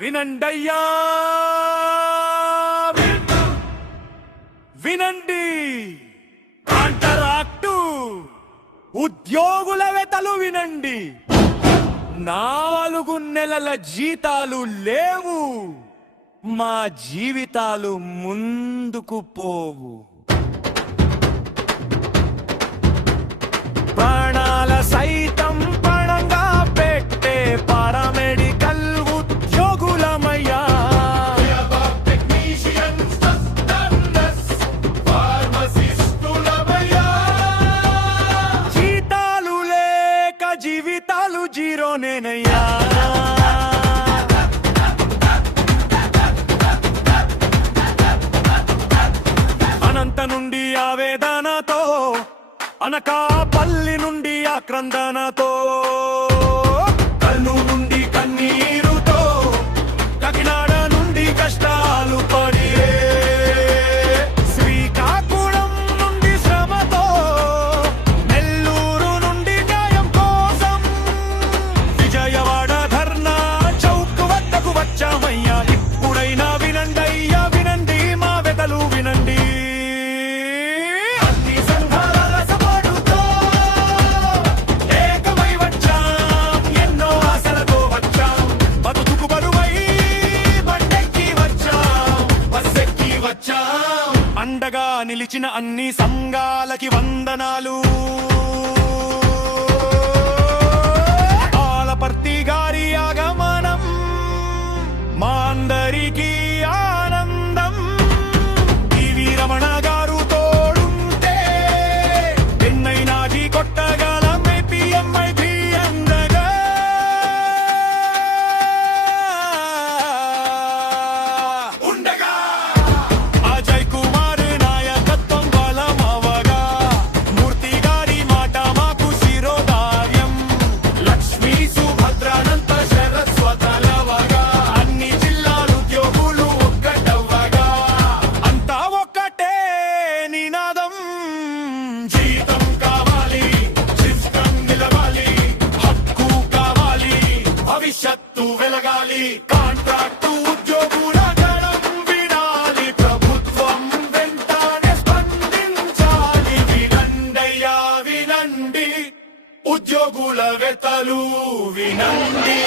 వినండయ్యా వినండి. కాంట్రాక్టు ఉద్యోగుల వెతలు వినండి. 4 నెలల జీతాలు లేవు, మా జీవితాలు ముందుకు పోవు. ప్రాణాల సైతం పణంగా పెట్టే పారామెడికల్ ఉద్యోగులమయ్యా. జీతాలు లేక జీవితాలు జీరోనేనయ్యా. అనంత నుండి ఆవేదనతో, అనకాపల్లి నుండి ఆక్రందనతో, కర్నూలు నుండి కన్నీరుతో, కాకినాడ నుండి కష్టాలు పడి, శ్రీకాకుళం నుండి శ్రమతో, నెల్లూరు నుండి న్యాయం కోసం, విజయవాడ ధర్నా చౌక్ వద్దకు వచ్చామయ్యా. ఇప్పుడైనా వినండయ్యా, వినండి మా వెతలు వినండి. అండగా నిలిచిన అన్ని సంఘాలకి వందనాలు. ఆలపర్తి గారి ఆగమనం మా అందరికీ ఆనందం. టీవీ రమణ గారు తోడుంటే ఎన్నైనా ఢీ కొట్టగలం ఏపీఎంఐ అందగా. ఉండగా అజయ్ కుమార్ నాయకత్వం బలమవగా, మూర్తి గారి మాట మాకు శిరోధార్యం. లక్ష్మీ సుభద్రానంత శరస్వతలవగా, అన్ని జిల్లాలు ఉద్యోగులు ఒక్కటవ్వగా, అంతా ఒక్కటే నినాదం. జీతం కావాలి, సిస్టం నిలవాలి, హక్కు కావాలి, భవిష్యత్తు వెలగాలి. కాంట్రాక్టు ఉద్యోగుల గళం వినాలి, ప్రభుత్వం వెంటనే స్పందించాలి. వినండయ్యా వినండి, ఉద్యోగుల వెతలు వినండి.